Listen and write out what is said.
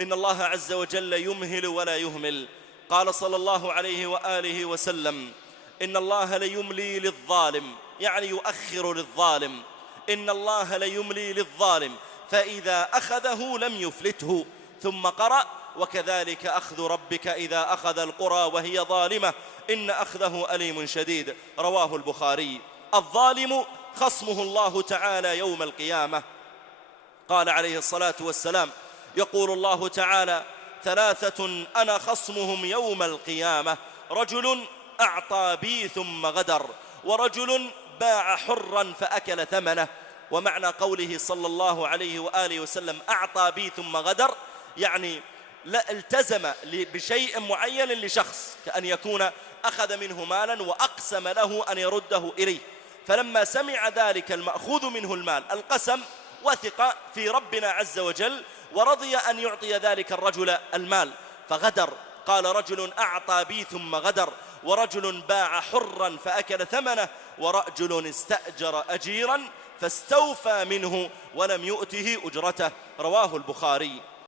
إن الله عز وجل يمهل ولا يهمل. قال صلى الله عليه وآله وسلم: إن الله ليملي للظالم، يعني يؤخر للظالم. إن الله ليملي للظالم فإذا أخذه لم يفلته. ثم قرأ: وكذلك أخذ ربك إذا أخذ القرى وهي ظالمة إن أخذه أليم شديد. رواه البخاري. الظالم خصمه الله تعالى يوم القيامة. قال عليه الصلاة والسلام: يقول الله تعالى: ثلاثة أنا خصمهم يوم القيامة: رجل أعطى بي ثم غدر، ورجل باع حرا فأكل ثمنه. ومعنى قوله صلى الله عليه وآله وسلم أعطى بي ثم غدر، يعني لا التزم بشيء معين لشخص، كأن يكون أخذ منه مالا وأقسم له أن يرده إليه، فلما سمع ذلك المأخوذ منه المال القسم، وثق في ربنا عز وجل ورضي أن يعطي ذلك الرجل المال فغدر. قال: رجل أعطى بي ثم غدر، ورجل باع حرا فأكل ثمنه، ورجل استأجر أجيرا فاستوفى منه ولم يؤته أجرته. رواه البخاري.